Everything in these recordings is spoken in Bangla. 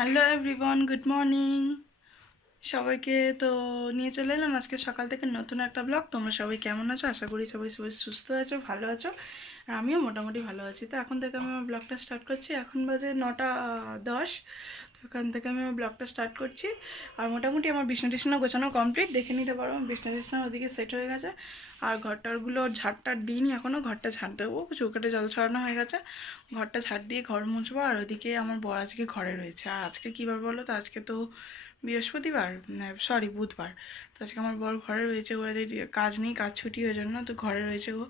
হ্যালো এভরিওয়ান গুড মর্নিং সবাইকে তো নিয়ে চলে এলাম আজকে সকাল থেকে নতুন একটা ব্লগ তোমরা সবাই কেমন আছো? আশা করি সবাই সবাই সুস্থ আছো, ভালো আছো। আর আমিও মোটামুটি ভালো আছি। তো এখন থেকে আমি আমার ব্লগটা স্টার্ট করছি। এখন বাজে নটা দশ। তো এখান থেকে আমি আমার ব্লগটা স্টার্ট করছি। আর মোটামুটি আমার বিছনা টিছনা গোছানো কমপ্লিট। দেখে নিতে পারো আমার বিছনা টিছনা ওদিকে সেট হয়ে গেছে। আর ঘরটারগুলো ঝাড়টার দিইনি এখনও ঘরটা ঝাড় দেবো। চৌকাটে জল ছড়ানো হয়ে গেছে। ঘরটা ঝাড় দিয়ে ঘর মুছবো। আর ওদিকে আমার বর আজকে ঘরে রয়েছে। আর আজকে কী বার বলো তো, আজকে তো বৃহস্পতিবার সরি বুধবার। তো আজকে আমার বর ঘরে রয়েছে ওরা কাজ নেই, কাজ ছুটি হয়ে জন্য তো ঘরে রয়েছে ও।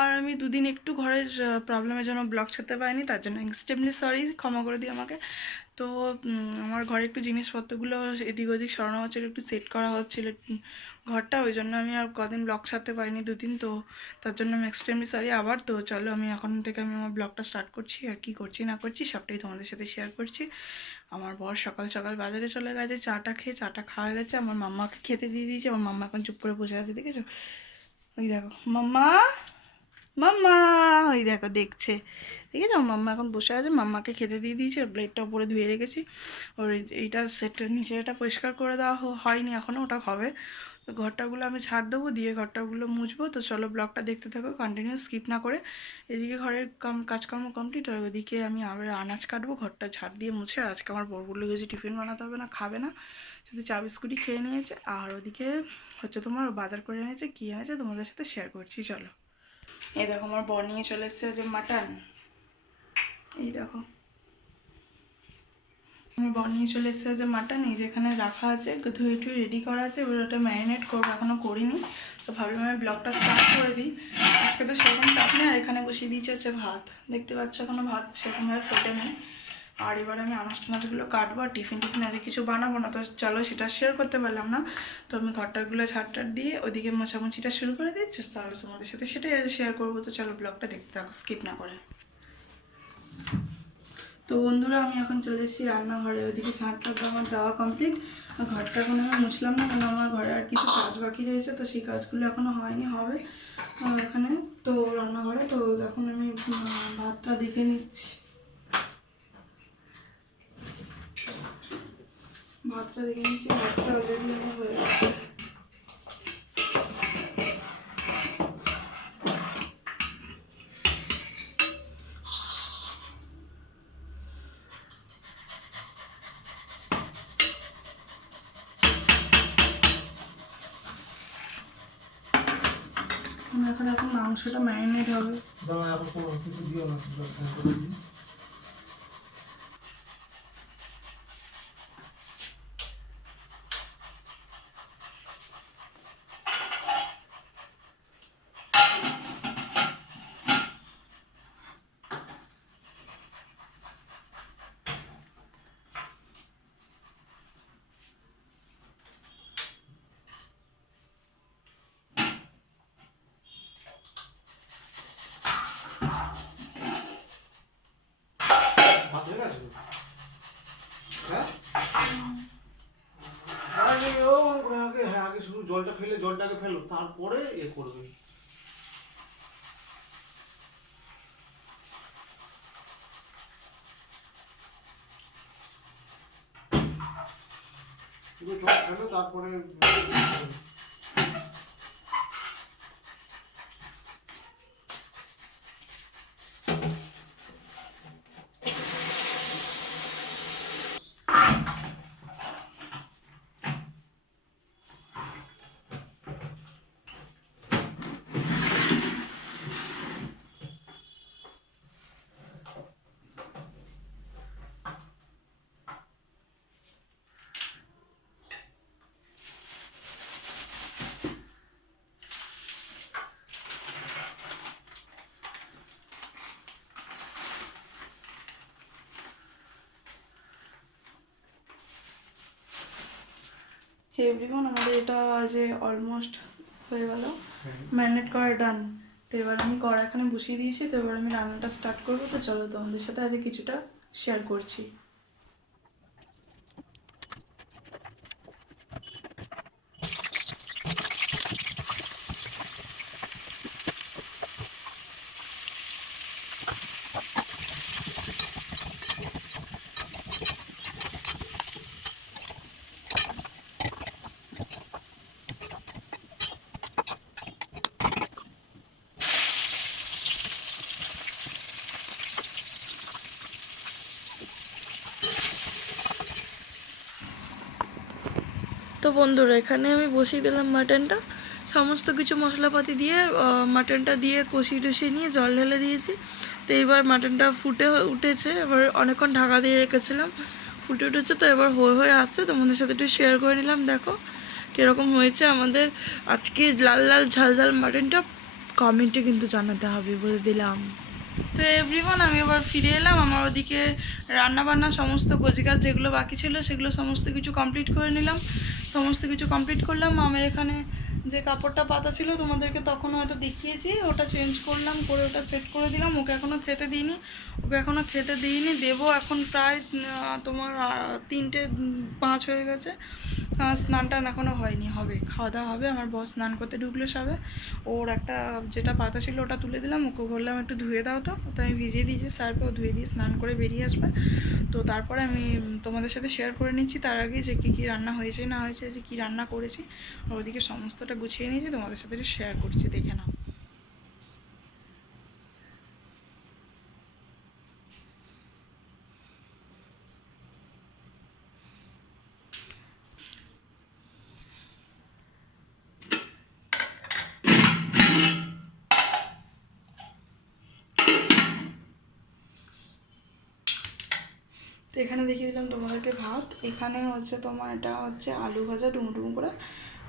আর আমি দুদিন একটু ঘরের প্রবলেমের জন্য ব্লগ ছাড়তে পারিনি, তার জন্য এক্সট্রিমলি সরি ক্ষমা করে দিই আমাকে। তো আমার ঘরে একটু জিনিসপত্রগুলো এদিক ওদিক সরানো হচ্ছিল একটু সেট করা হচ্ছিল ঘরটা, ওই জন্য আমি আর কদিন ব্লগ ছাড়তে পারিনি, দুদিন তো, তার জন্য আমি এক্সট্রিমলি সরি আবার তো, চলো আমি এখন থেকে আমি আমার ব্লগটা স্টার্ট করছি, আর কি করছি না করছি, সবটাই তোমাদের সাথে শেয়ার করছি। আমার বর সকাল সকাল বাজারে চলে গেছে, চাটা খেয়ে, চাটা খাওয়া গেছে, আমার মাম্মাকে খেতে দিয়ে দিয়েছে, আমার মাম্মা এখন চুপ করে বসে আছে, দেখেছ? ওই দেখো, মাম্মা! মাম্মা ওই দেখো দেখছে। দেখেছ? আমার মাম্মা এখন বসে আছে, মাম্মাকে খেতে দিয়ে দিয়েছে ওর প্লেটটা উপরে ধুয়ে রেখেছি। ওর এইটা সেটের নিচে এটা পরিষ্কার করে দেওয়া হয়নি এখনও ওটা হবে। তো ঘরটাগুলো আমি ছাড় দেবো, দিয়ে ঘরটাগুলো মুছবো। তো চলো ব্লগটা দেখতে থাকো কন্টিনিউ স্কিপ না করে। এদিকে ঘরের কাম কাজকর্ম কমপ্লিট আর ওদিকে আমি আবার আনাজ কাটবো, ঘরটা ছাড় দিয়ে মুছে। আর আজকে আমার বড়গুলো গেছে টিফিন বানাতে হবে না, খাবে না। শুধু চা বিস্কুটই খেয়ে নিয়েছে। আর ওদিকে হচ্ছে তোমার বাজার করে এনেছে, কী এনেছে তোমাদের সাথে শেয়ার করছি, চলো। এই দেখো, আমার বর নিয়ে চলে এসছে যে মাটন। এই দেখো। আমার বর নিয়ে চলে এসছে যে মাটন, এই যেখানে রাখা আছে, ধুয়ে টুয়ে রেডি করা আছে, এবার ওটা ম্যারিনেট করব এখনও করিনি। তো ভাবলাম আমি ব্লগটা স্টার্ট করে দিই। আজকে তো সেরকম চাপ নেই, আর এখানে বসিয়ে দিয়েছে হচ্ছে ভাত। দেখতে পাচ্ছ এখনও ভাত সেরকমভাবে ফোটে নেই আর এবার আমি আনাজ টানাজগুলো কাটবো আর টিফিন টিফিন আজকে কিছু বানাবো না, তো চলো সেটা শেয়ার করতে পারলাম না। তো আমি ঘরটাগুলো ছাড়টার দিয়ে ওদিকে মোছামুছিটা শুরু করে দিচ্ছি তাহলে তোমাদের সাথে সেটাই শেয়ার করব। তো চলো ব্লগটা দেখতে থাকো স্কিপ না করে। তো বন্ধুরা, আমি এখন চলে এসেছি রান্নাঘরে। ওদিকে ছাঁটটা আমার দেওয়া কমপ্লিট আর ঘরটা এখন আমি মুছলাম না, কারণ আমার ঘরে আর কিছু কাজ বাকি রয়েছে, তো সেই কাজগুলো এখনও হয়নি, হবে। এখানে তো রান্নাঘরে, তো এখন আমি ভাতটা দেখে নিচ্ছি। ভাতটা দেখে নিচ্ছি ভাতটা অলরেডি আমার হয়ে গেছে। এখন এখন মাংসটা ম্যারিনেট হবে। দাঁড়া এখন কিছু দিও না শুধু ফোন করে দিই। ভাত হয়ে গেছে? হ্যাঁ? আগে ও মনে করে আগে হ্যাঁ আগে শুধু জলটা ফেলে জলটাকে ফেলো তারপরে এ করবে। তারপরে এভরিওয়ান আমাদের এটা যে অলমোস্ট হয়ে গেল। ম্যারিনেট করা ডান তো এবার আমি কড়া এখানে বসিয়ে দিয়েছি তো এবার আমি রান্নাটা স্টার্ট করব। তো চলো তোমাদের সাথে আজকে কিছুটা শেয়ার করছি। তো বন্ধুরা, এখানে আমি বসিয়ে দিলাম মাটনটা সমস্ত কিছু মশলাপাতি দিয়ে মাটনটা দিয়ে কষিয়ে টষিয়ে নিয়ে জল ঢেলে দিয়েছি। তো এবার মাটনটা ফুটে উঠেছে। এবার অনেকক্ষণ ঢাকা দিয়ে রেখেছিলাম। ফুটে উঠেছে তো এবার হয়ে হয়ে আসছে। তোমাদের সাথে একটু শেয়ার করে নিলাম, দেখো কীরকম হয়েছে আমাদের। আজকে লাল লাল ঝাল ঝাল মাটনটা কমেন্টে কিন্তু জানাতে হবে বলে দিলাম। তো এভরিওয়ান আমি এবার ফিরে এলাম। আমার ওদিকে রান্না বান্না সমস্ত গোজগাছ যেগুলো বাকি ছিল, সেগুলো সমস্ত কিছু কমপ্লিট করে নিলাম। সমস্ত কিছু কমপ্লিট করলাম। আমার এখানে যে কাপড়টা পাতা ছিল তোমাদেরকে তখন হয়তো দেখিয়েছি, ওটা চেঞ্জ করলাম, করে ওটা সেট করে দিলাম। ওকে এখনও খেতে দিইনি, ওকে এখনও খেতে দিইনি। দেবো এখন প্রায় তোমার তিনটে পাঁচ হয়ে গেছে। স্নান টান এখনও হয়নি, হবে। খাওয়া দাওয়া হবে, আমার বস স্নান করতে ঢুকলে সবে। ওর একটা যেটা পাতা ছিল ওটা তুলে দিলাম, ওকে বললাম একটু ধুয়ে দাও তো। তো আমি ভিজিয়ে দিয়েছি সার্ফে ও ধুয়ে দিয়ে স্নান করে বেরিয়ে আসবে। তো তারপরে আমি তোমাদের সাথে শেয়ার করে নিচ্ছি, তার আগে যে কী কী রান্না হয়েছে না হয়েছে, যে কী রান্না করেছি, ওদিকে সমস্তটা গুছিয়ে নিয়েছি তোমাদের সাথে শেয়ার করছি, দেখে নাও। এখানে দেখিয়ে দিলাম তোমাদেরকে ভাত। এখানে হচ্ছে তোমার এটা হচ্ছে আলু ভাজা ডুমো ডুমো করে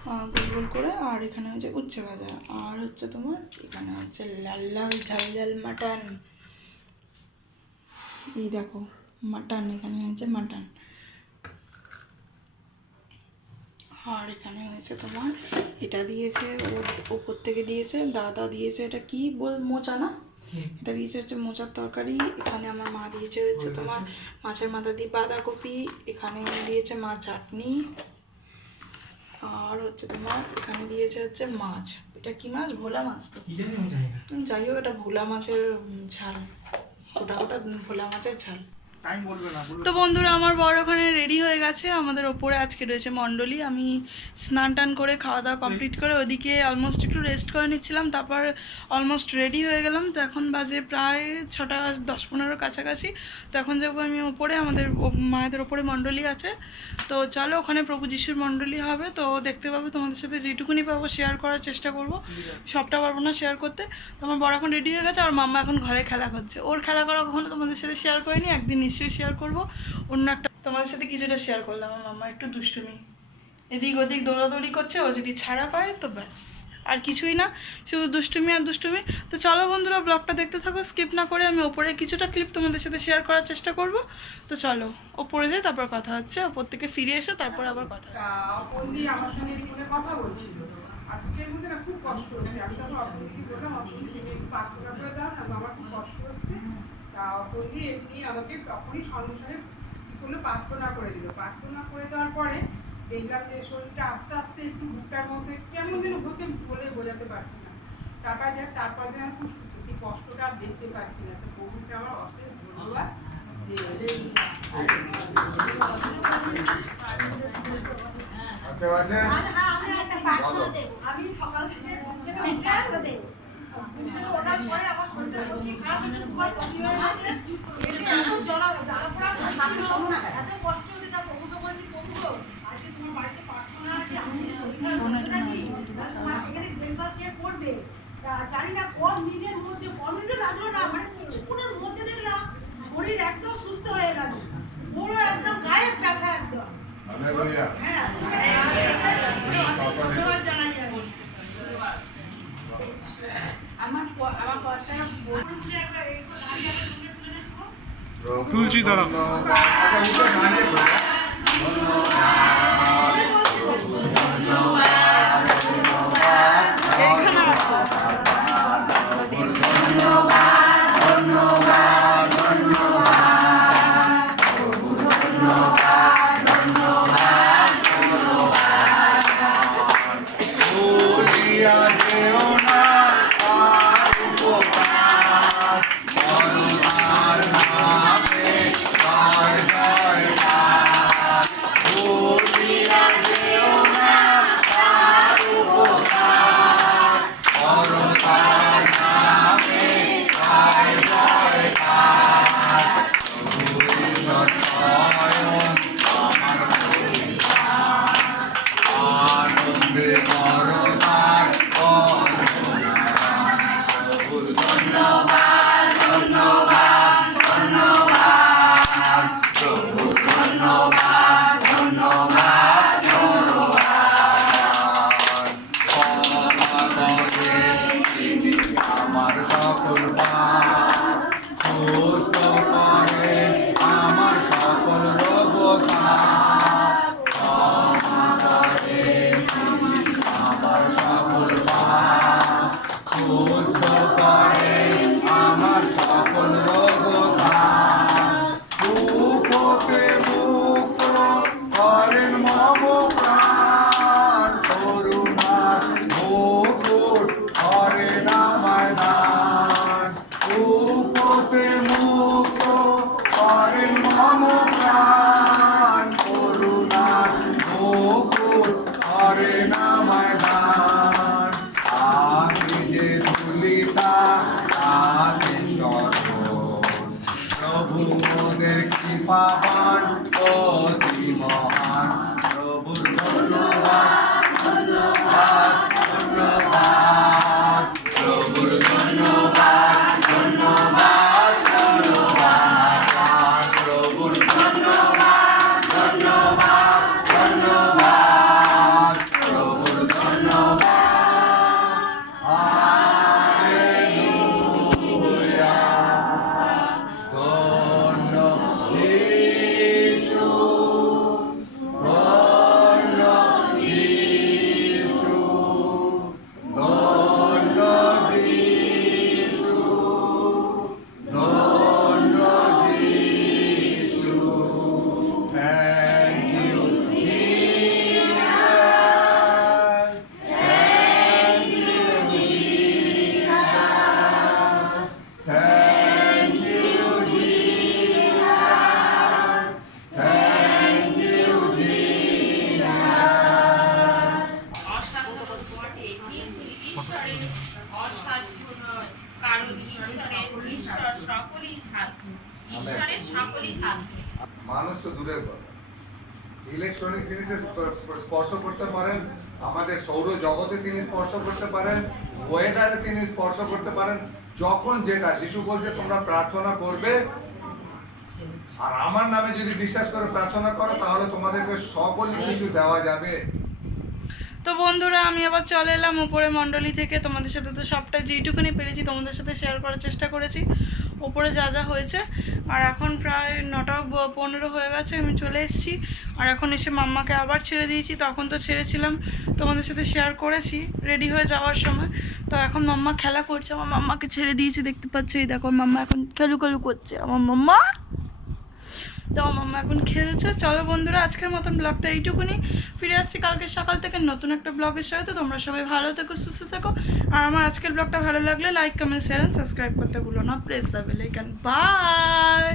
গোল গোল করে আর এখানে হচ্ছে উচ্ছে ভাজা। আর হচ্ছে তোমার এখানে হচ্ছে লাল লাল ঝাল ঝাল মাটন। এই দেখো মাটন এখানে হচ্ছে মাটন। আর এখানে হয়েছে তোমার এটা দিয়েছে ওপর থেকে দিয়েছে দাদা দিয়েছে এটা কি বল মোচা না? এটা দিয়েছে হচ্ছে মোচার তরকারি এখানে আমার মা দিয়েছে হচ্ছে তোমার মাছের মাথা দিয়ে বাঁধাকপি এখানে দিয়েছে মা চাটনি। আর হচ্ছে তোমার এখানে দিয়েছে হচ্ছে মাছ। এটা কি মাছ? ভোলা মাছ তো? যাই হোক এটা ভোলা মাছের ঝাল। গোটা গোটা ভোলা মাছের ঝাল। তো বন্ধুরা, আমার বড় ওখানে রেডি হয়ে গেছে। আমাদের ওপরে আজকে রয়েছে মণ্ডলী। আমি স্নান টান করে খাওয়া দাওয়া কমপ্লিট করে ওদিকে অলমোস্ট একটু রেস্ট করে নিচ্ছিলাম। তারপর অলমোস্ট রেডি হয়ে গেলাম। তো এখন বাজে প্রায় ছটা, দশ পনেরো কাছাকাছি। তো এখন যাব আমি ওপরে, আমাদের মায়েদের ওপরে মণ্ডলী আছে। তো চলো, ওখানে প্রভু যিশুর মণ্ডলী হবে। তো দেখতে পাবে, তোমাদের সাথে যেটুকুনি পাবো শেয়ার করার চেষ্টা করব। সবটা পারব না শেয়ার করতে। তো আমার বড় এখন রেডি হয়ে গেছে, আর মাম্মা এখন ঘরে খেলা করছে। ওর খেলা করা কখনো তোমাদের সাথে শেয়ার করিনি একদিন নিশ্চয়ই শেয়ার করব। অন্য একটা তোমাদের সাথে কিছুটা শেয়ার করলাম, আমার মাম্মা একটু দুষ্টুমি। এদিক ওদিক দৌড়াদৌড়ি করছে, ও যদি ছাড়া পায় তো ব্যাস, আর কিছুই না, শুধু দুষ্টুমি আর দুষ্টুমি। তো চলো বন্ধুরা ব্লগটা দেখতে থাকো স্কিপ না করে আমি ওপরে কিছুটা ক্লিপ তোমাদের সাথে শেয়ার করার চেষ্টা করব। তো চলো, ওপরে যাই, তারপর কথা হচ্ছে, ওপর থেকে ফিরে এসে, তারপর আবার কথা হচ্ছে। তা এমনি আমাকে তখনই সঙ্গে সঙ্গে কি করল? প্রার্থনা করে দিল। প্রার্থনা করে দেওয়ার পরে দেখলাম যে শরীরটা আস্তে আস্তে একটু বুকটার মধ্যে কেমন যেন হচ্ছে বলে বোঝাতে পারছি না। তারপর যাক তারপর যেন খুব সেই কষ্টটা আর দেখতে পাচ্ছি না। তো প্রভুকে আমার অশেষ ধন্যবাদ। প্রার্থনা দেবো। আমি সকাল থেকে জানি না কোন মিনিটের মধ্যে কোন মিনিটও লাগল না মানে কিছুক্ষণের মধ্যে দেখলাম শরীর একদম সুস্থ হয়ে গেল। পুরো একদম গায়েব ব্যথা একদম। হ্যাঁ 둘지다. 아까 ইলেকট্রনিক জিনিসে স্পর্শ করতে পারেন, আমাদের সৌর জগতে তিনি স্পর্শ করতে পারেন ওয়েদারে তিনি স্পর্শ করতে পারেন, যখন যেটা, যিশু বলছে, তোমরা প্রার্থনা করবে। আর আমার নামে যদি বিশ্বাস করে প্রার্থনা করো, তাহলে তোমাদেরকে সকল কিছু দেওয়া যাবে। তো বন্ধুরা, আমি আবার চলে এলাম উপরে মণ্ডলী থেকে। তোমাদের সাথে তো সবটা যেইটুকুনি পেরেছি, তোমাদের সাথে শেয়ার করার চেষ্টা করেছি। উপরে যা যা হয়েছে। আর এখন প্রায় নটা পনেরো হয়ে গেছে, আমি চলে এসেছি। আর এখন এসে মাম্মাকে আবার ছেড়ে দিয়েছি। তখন তো ছেড়েছিলাম। তোমাদের সাথে শেয়ার করেছি রেডি হয়ে যাওয়ার সময়। তো এখন মাম্মা খেলা করছে। আমার মাম্মাকে ছেড়ে দিয়েছি, দেখতে পাচ্ছি? এই দেখো, মাম্মা এখন খেলু খেলু করছে। আমার মাম্মা তো মামা এখন খেলছে। চলো বন্ধুরা, আজকের মতন ব্লগটা এইটুকুনি। ফিরে আসছি কালকে সকাল থেকে নতুন একটা ব্লগের সাথে। তোমরা সবাই ভালো থেকো, সুস্থ থেকো। আর আমার আজকের ব্লগটা ভালো লাগলে like comment share and subscribe করতে ভুলো না। Press the bell icon bye